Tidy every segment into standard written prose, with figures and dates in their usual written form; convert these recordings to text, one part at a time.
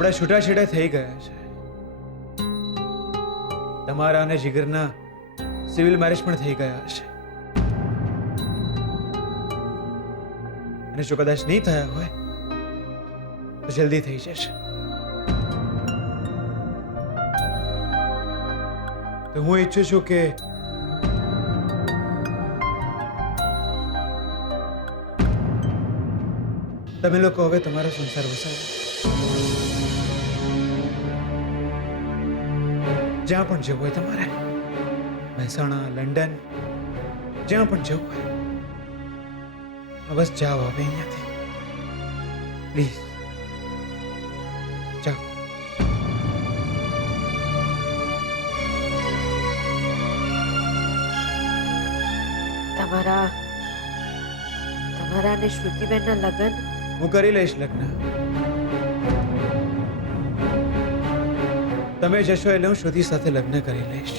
આપણે છૂટાછેડા થઈ ગયા છે. તમારા અને જીગરના સિવિલ મેરેજ પણ થઈ ગયા હશે. અને જો કદાચ નહીં થયા હોય તો જલ્દી થઈ જશે. તો હું ઈચ્છું છું કે તમે લોકો હવે તમારો સંસાર વસાવો. જ્યાં પણ જવું હોય તમારે, મહેસાણા, લંડન, જ્યાં પણ જવું હોય, બસ જાઓ હવે અહીંયાથી. પ્લીઝ જાઓ. તમારા અને શ્રુતિબેનના લગ્ન હું કરી લઈશ લગ્ન. તમે જશો એટલે હું શ્રુતિ સાથે લગ્ન કરી લઈશ.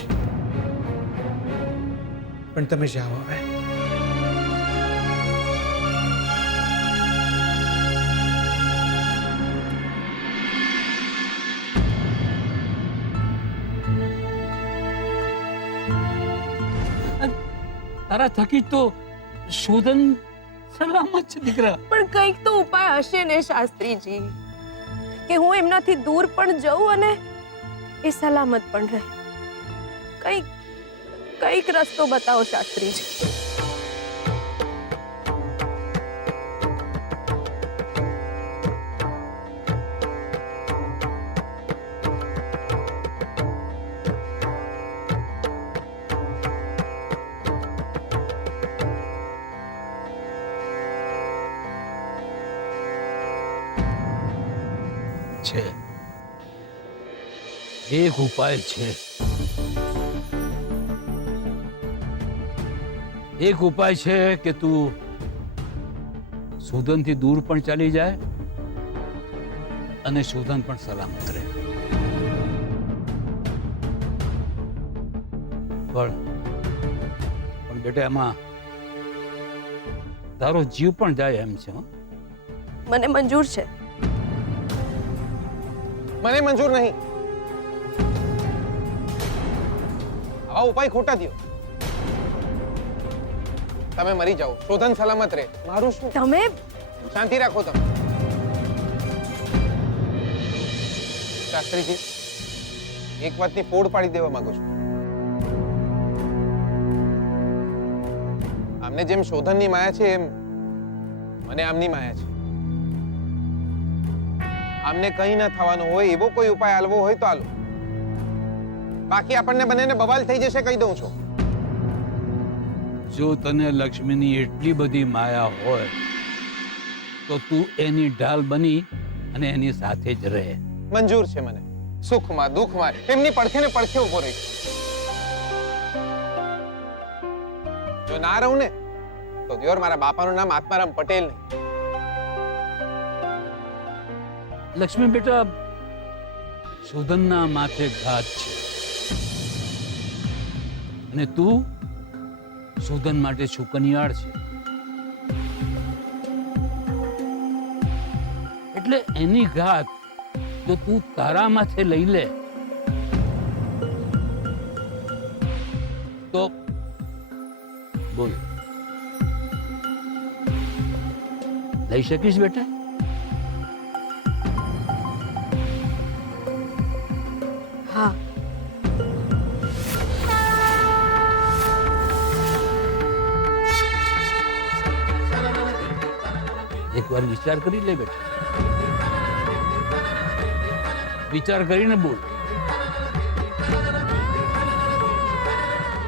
પણ તમે જાઓ હવે. તારા થકી તો શોધન સલામત છે દીકરા. પણ કંઈક તો ઉપાય હશે ને શાસ્ત્રીજી, કે હું એમનાથી દૂર પણ જઉં અને એ સલામત પણ રહે. કંઈક રસ્તો બતાવો શાસ્ત્રીજી. છે એક ઉપાય છે. એક ઉપાય છે કે તું શોધનથી દૂર પણ ચાલી જાય અને શોધન પણ સલામત રહે. પણ બેટા એમાં તારો જીવ પણ જાય એમ છે. મને મંજૂર છે. મને મંજૂર નહીં. આવા ઉપાય ખોટા થયો. તમે મરી જાઓ, શોધન સલામત રહે. મારું શું? તમે શાંતિ રાખો. તમે શાસ્ત્રીજી, એક વાતની ફોડ પાડી દેવા માંગુ છું. આમને જેમ શોધનની માયા છે એમ મને આમની માયા છે. આમને કંઈ ન થવાનું હોય એવો કોઈ ઉપાય આલવો હોય તો આલો. બાકી આપણને બંનેને બવાલ થઈ જશે, કહી દઉં છું. જો તને લક્ષ્મીની એટલી બધી માયા હોય તો તું એની ઢાલ બની અને એની સાથે જ રહે. મંજૂર છે મને. સુખમાં દુઃખમાં એમની પડખે ને પડખે ઉભો રહી. જો ના રહું ને તો દિયોર મારા બાપાનું નામ આત્મારામ પટેલ નહીં. લક્ષ્મી બેટા, શોધનના માથે ઘાત છે અને તું શોધન માટે છુકનિયાળ છે. એટલે એની ઘાત જો તું તારા માથે લઈ લે તો બોલ, લઈ શકીશ બેટા? હા. એકવાર વિચાર કરી લે બેટા. વિચાર કરીને બોલ.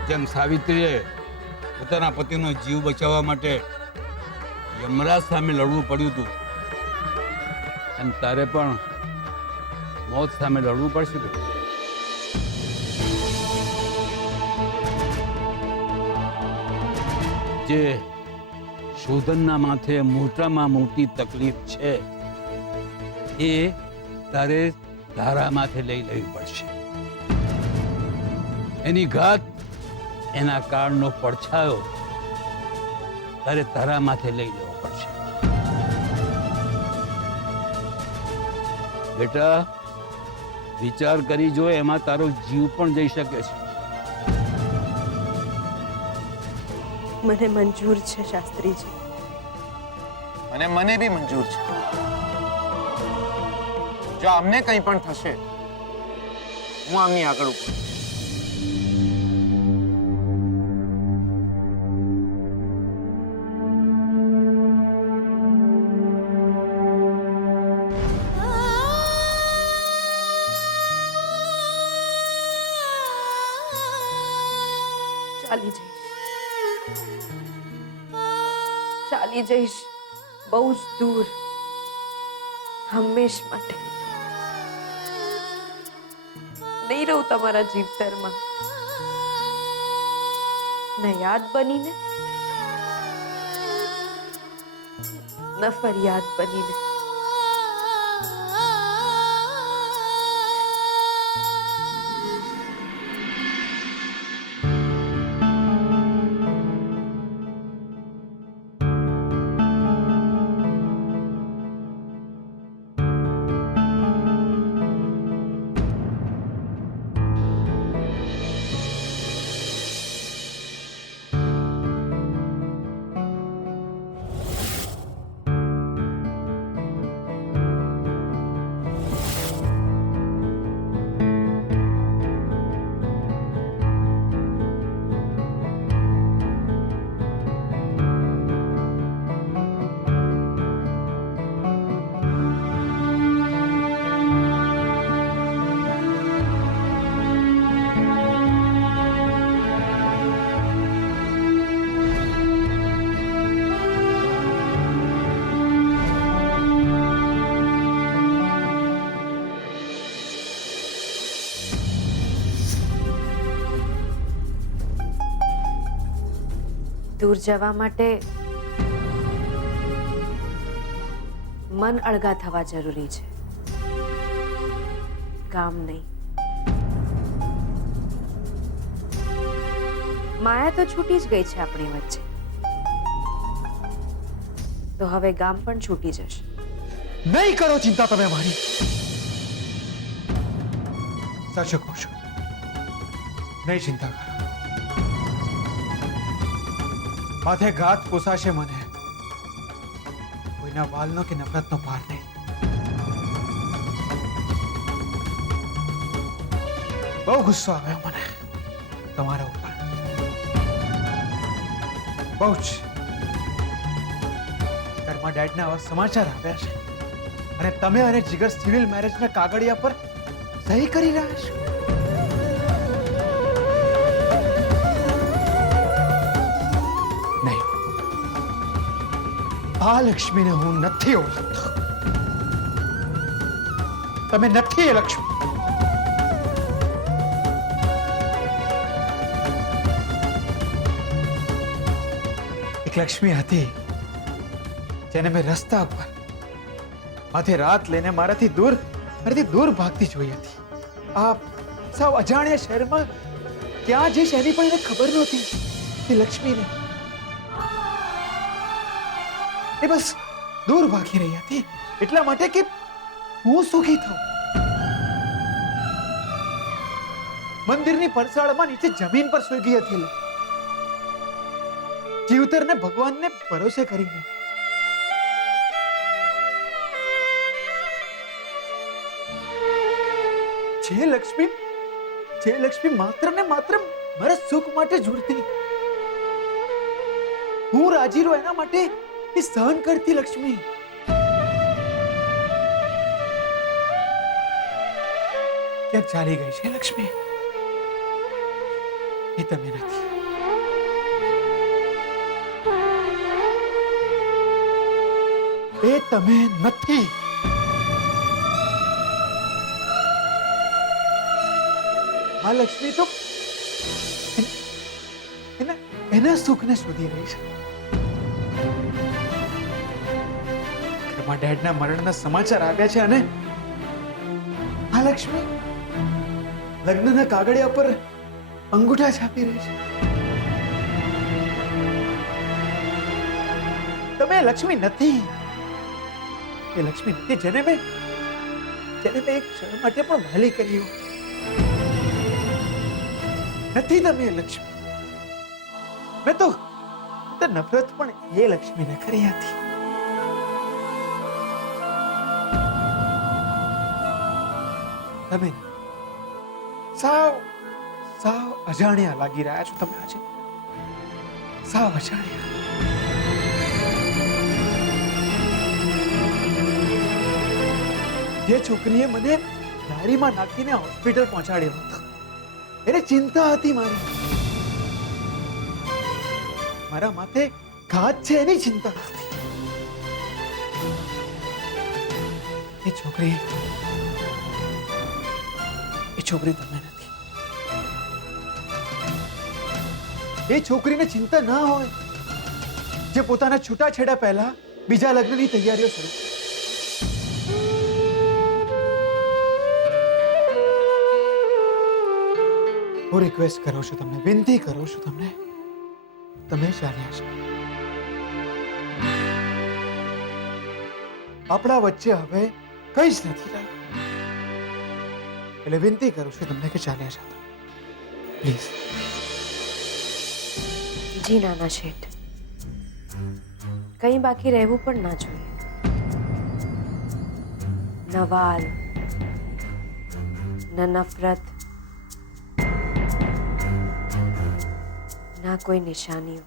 જેમ સાવિત્રીએ પોતાના પતિનો જીવ બચાવવા માટે યમરાજ સામે લડવું પડ્યું હતું, એમ તારે પણ મોત સામે લડવું પડશે બેટા. જે શોધનના માથે મોટામાં મોટી તકલીફ છે એ તારે તારા માથે લઈ લેવી પડશે. એની ઘાત, એના કાળનો પડછાયો તારે તારા માથે લઈ લેવો પડશે. બેટા વિચાર કરી જો, એમાં તારો જીવ પણ જઈ શકે છે. મને મંજૂર છે શાસ્ત્રીજી. અને મને બી મંજૂર છે. જો અમને કંઈ પણ થશે, હું આમની આગળ ઉપર. ચાલી જઈશ બહુ જ દૂર, હંમેશ માટે. નહીં રહું તમારા જીવતરમાં, ન યાદ બનીને ન ફરિયાદ બનીને. દૂર જવા માટે મન અળગા થવા જરૂરી છે, કામ નહીં. માયા તો છૂટી જ ગઈ છે આપણી વચ્ચે, તો હવે ગામ પણ છૂટી જશે. નહીં કરો ચિંતા તમે મારી. સાચું કહું છું, નહીં ચિંતા કરો. માથે ઘાત પોસાશે મને, કોઈના વાલનો કે નફરતનો પાર નહીં. બહુ ગુસ્સો આવ્યો મને તમારા ઉપર, બહુ જ. ઘરમાં ડેડના આવા સમાચાર આવ્યા છે અને તમે અને જીગર સિવિલ મેરેજના કાગળિયા પર સહી કરી રહ્યા છો. નહીં, આ લક્ષ્મીને હું નથી ઓળખતો. તમે નથી એ લક્ષ્મી. એક લક્ષ્મી હતી જેને મેં રસ્તા પર માથે રાત લઈને મારાથી દૂર ભાગતી જોઈ હતી. આ સાવ અજાણ્યા શહેરમાં ક્યાં જઈશ એની પણ એને ખબર નહોતી. એ લક્ષ્મીને એ બસ દૂર ભાગી રહી હતી એટલા માટે કે હું સુખી થઉં. મંદિરની પરસાળમાં નીચે જમીન પર સૂઈ ગઈ હતી જીવતરને ભગવાનને ભરોસે કરીને. જે લક્ષ્મી માત્ર ને માત્ર મારા સુખ માટે જોડતી, હું રાજી રહું એના માટે એ સહન કરતી લક્ષ્મી. ક્યાંક ચાલી ગઈ છે લક્ષ્મી. એ તમે નથી. એ તમે નથી. આ લક્ષ્મી તો એના સુખને શોધી રહી છે. ઘરમાં ડેડના મરણના સમાચાર આવ્યા છે અને આ લક્ષ્મી લગ્નના કાગળિયા પર અંગૂઠા છાપી રહી છે. તમે લક્ષ્મી નથી. એ લક્ષ્મી નથી જેને મેં જેને મેં એક ક્ષણ માટે પણ વાલી કરી હોય. નથી તમે એ લક્ષ્મી. મેં તો નફરત પણ એ લક્ષ્મીને કરી હતી. તમે સાવ સાવ અજાણ્યા લાગી રહ્યા છો તમે આજે. સાવ અજાણ્યા. જે છોકરીએ મને ગાડીમાં નાખીને હોસ્પિટલ પહોંચાડ્યો હતો, એને ચિંતા હતી મારી. મારા માથે ઘાત છે એની ચિંતા હતી. એ છોકરી તમે નથી. એ છોકરીને ચિંતા ના હોય જે પોતાના છૂટાછેડા પહેલા બીજા લગ્નની તૈયારીઓ શરૂ કરે. હું રિક્વેસ્ટ કરું છું તમને, વિનંતી કરું છું તમને, તમે જાણ્યા છો આપણા વચ્ચે હવે કઈ જ નથી રહ્યું. એટલે વિનંતી કરું છું તમને કે ચાલ્યા જાતા પ્લીઝ. જી નાના શેઠ, કઈ બાકી રહેવું પણ ના જોઈએ. ન વાલ, ન નફરત, ના કોઈ નિશાનીઓ.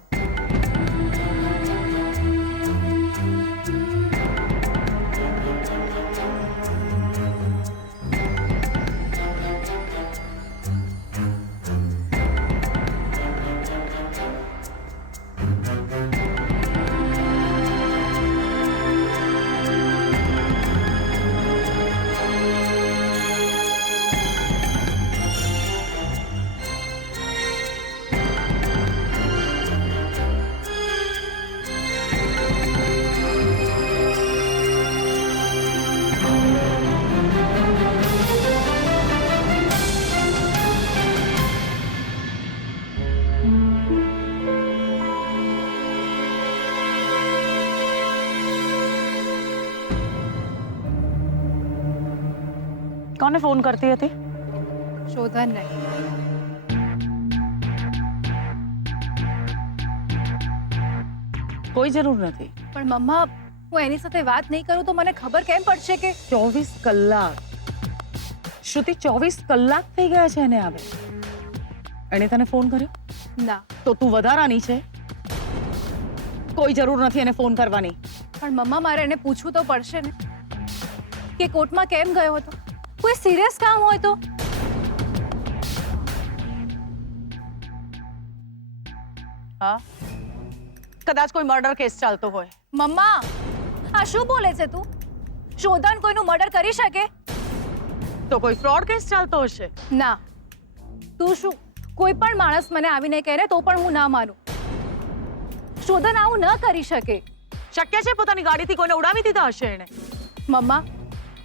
કોને ફોન કરતી હતી? શોધનને. કોઈ જરૂર નથી. પણ મમ્મા, હું એની સાથે વાત નહીં કરું તો મને ખબર કેમ પડશે કે 24 કલાક શ્રુતિ, 24 કલાક થઈ ગયા છે એને આવે. એણે તને ફોન કર્યો? ના. તો તું વધારાની છે. કોઈ જરૂર નથી એને ફોન કરવાની. પણ મમ્મા, મારે એને પૂછવું તો પડશે ને કે કોર્ટમાં કેમ ગયો હતો. કોઈ સિરિયસ કામ હોય તો. હા, કદાચ કોઈ મર્ડર કેસ ચાલતો હોય. મમ્મા, આ શું બોલે છે તું? શોધન કોઈનું મર્ડર કરી શકે? તો કોઈ ફ્રોડ કેસ ચાલતો હશે. ના. તું શું કોઈ પણ માણસ મને આવીને કહે ને તો પણ હું ના માનું. શોધન આવું ન કરી શકે. શક્ય છે પોતાની ગાડીથી કોઈને ઉડાવી દીધા હશે એને. મમ્મા,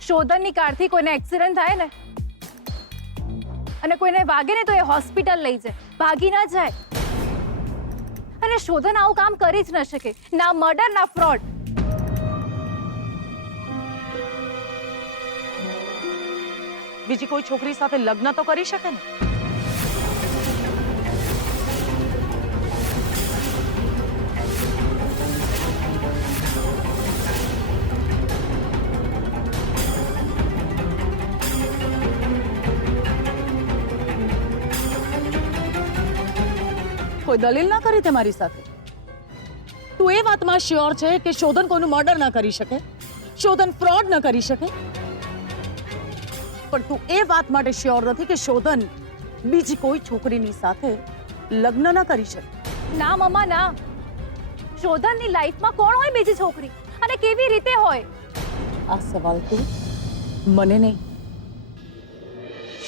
શોધનની કારથી કોઈને એક્સિડન્ટ થાય ને અને કોઈને વાગે ને તો એ હોસ્પિટલ લઈ જાય, ભાગી ના જાય. અને શોધન આવું કામ કરી જ ન શકે. ના મર્ડર, ના ફ્રોડ. બીજી કોઈ છોકરી સાથે લગ્ન તો કરી શકે ને. કોઈ દલીલ ના કરી તે મારી સાથે. તું એ વાતમાં શ્યોર છે કે શોધન કોઈનું મર્ડર ના કરી શકે, શોધન ફ્રોડ ન કરી શકે? પણ તું એ વાત માટે શ્યોર નથી કે શોધન બીજી કોઈ છોકરીની સાથે લગ્ન ન કરી શકે? ના મમ્મા, ના. શોધનની લાઈફમાં કોણ હોય બીજી છોકરી અને કેવી રીતે હોય? આ સવાલ તું મને નહીં,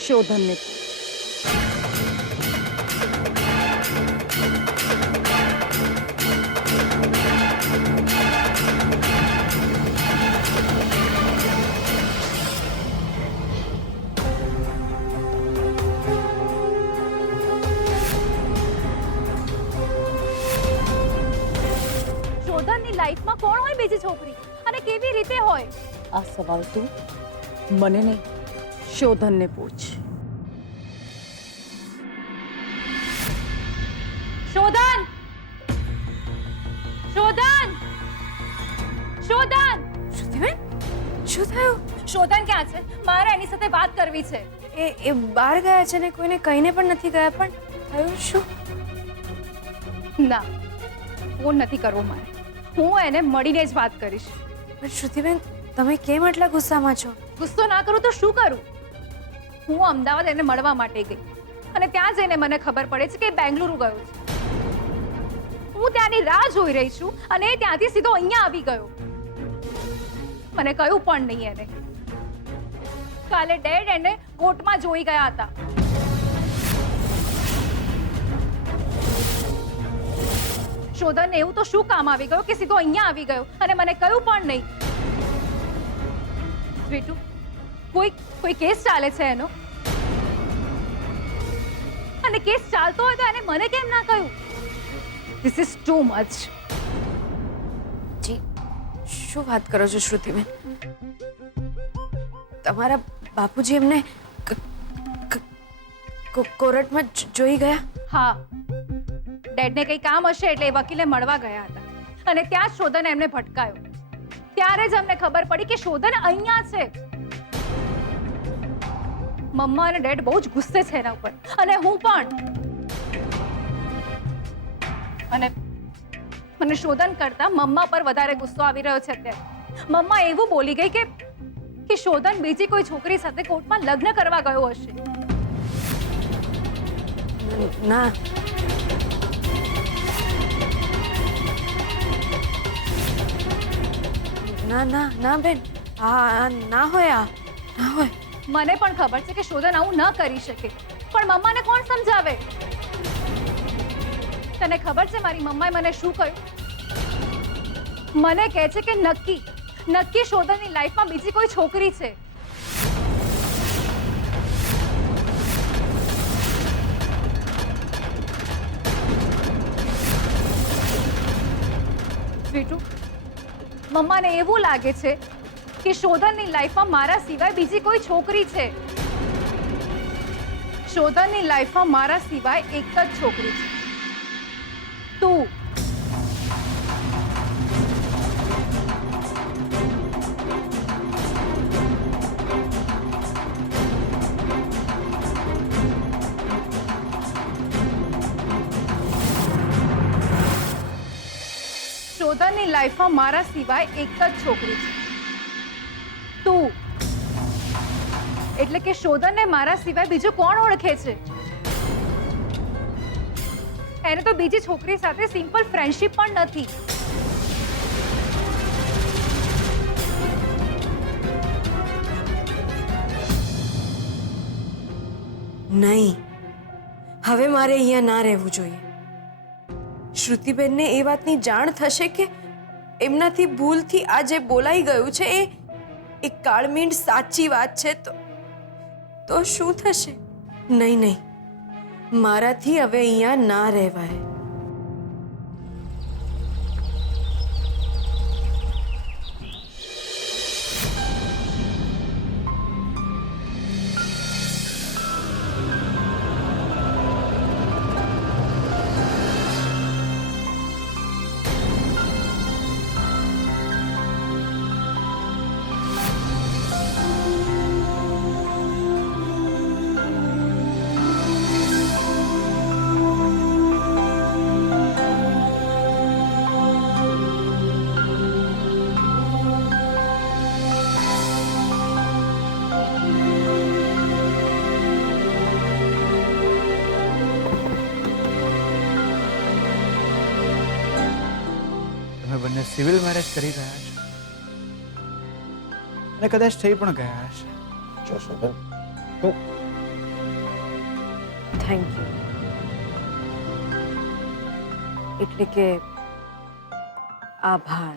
શોધનને પૂછ. શોધનની લાઈફમાં કોણ હોય બીજી છોકરી અને કેવી રીતે હોય? આ સવાલ તું મને નહીં, શોધનને પૂછ. શોધન! શોધન! શોધન! શ્રુતિબેન શું થયું? શોધન ક્યાં છે? મારે એની સાથે વાત કરવી છે. એ બહાર ગયા છે ને કોઈને કહીને પણ નથી ગયા, પણ થયું શું? ના, ફોન નથી કરવો મારે. હું એને મળીને જ વાત કરીશ. પણ શ્રુતિબેન તમે કેમ આટલા ગુસ્સામાં છો? ગુસ્સો ના કરું તો શું કરું? હું અમદાવાદ એને મળવા માટે ગઈ અને ત્યાં જઈને મને ખબર પડે છે કે એ બેંગલુરુ ગયો છે. હું ત્યાંની રાહ જોઈ રહી છું અને એ ત્યાંથી સીધો અહીંયા આવી ગયો. મને કહ્યું પણ નહીં એને. કાલે ડેડ એને કોર્ટમાં જોઈ ગયા હતા. શોધનને એવું તો શું કામ આવી ગયો કે સીધો અહીંયા આવી ગયો અને મને કહ્યું પણ નહીં. સ્વીટુ, કોઈ કેસ ચાલે છે એનો, અને કેસ ચાલતો હોય તો એને મને કેમ ના કહ્યું? This is too much. જી શું વાત કરો છો શ્રુતિબેન? તમારા બાપુજી એમને કોર્ટમાં જોઈ ગયા? હા, ડેડને કંઈ કામ હશે એટલે એ વકીલે મળવા ગયા હતા અને ત્યાં જ શોધન એમને ભટકાયો. ત્યારે જ અમને ખબર પડી કે શોધન અહીંયા છે. મમ્મા અને ડેડ બહુ જ ગુસ્સે છે એના ઉપર, અને હું પણ. અને મને શોધન કરતા મમ્મા પર વધારે ગુસ્સો આવી રહ્યો છે અત્યારે. મમ્મા એવું બોલી ગઈ કે શોધન બીજી કોઈ છોકરી સાથે કોર્ટમાં લગ્ન કરવા ગયો હશે. ના, ના ના ના બેન, આ ના હોય, આ ના હોય. મને પણ ખબર છે કે શોધન આવું ન કરી શકે, પણ મમ્માને કોણ સમજાવે? તને ખબર છે મારી મમ્માએ મને શું કહ્યું? મને કહે છે કે નક્કી શોધનની લાઈફમાં બીજી કોઈ છોકરી છે. સ્વીટુ, મમ્માને એવું લાગે છે કે શોધનની લાઈફમાં મારા સિવાય બીજી કોઈ છોકરી છે. શોધનની લાઈફમાં મારા સિવાય એક જ છોકરી છે, તું. શોધનની લાઈફમાં મારા સિવાય એક જ છોકરી છે, તું. એટલે કે શોધનને મારા સિવાય બીજું કોણ ઓળખે છે? એને તો બીજી છોકરી સાથે સિમ્પલ ફ્રેન્ડશિપ પણ નથી. નહીં, હવે મારે અહીંયા ના રહેવું જોઈએ. શ્રુતિબેનને એ વાતની જાણ થશે કે એમનાથી ભૂલથી આ જે બોલાઈ ગયું છે એ કાળમીંડ સાચી વાત છે તો શું થશે? નહીં નહીં, મારાથી હવે અહીંયા ના રહેવાય. બંને સિવિલ મેરેજ કરી રહ્યા છો અને કદાચ થઈ પણ ગયા હશે. જો શોધન, થેન્ક યુ. એટલે કે આભાર.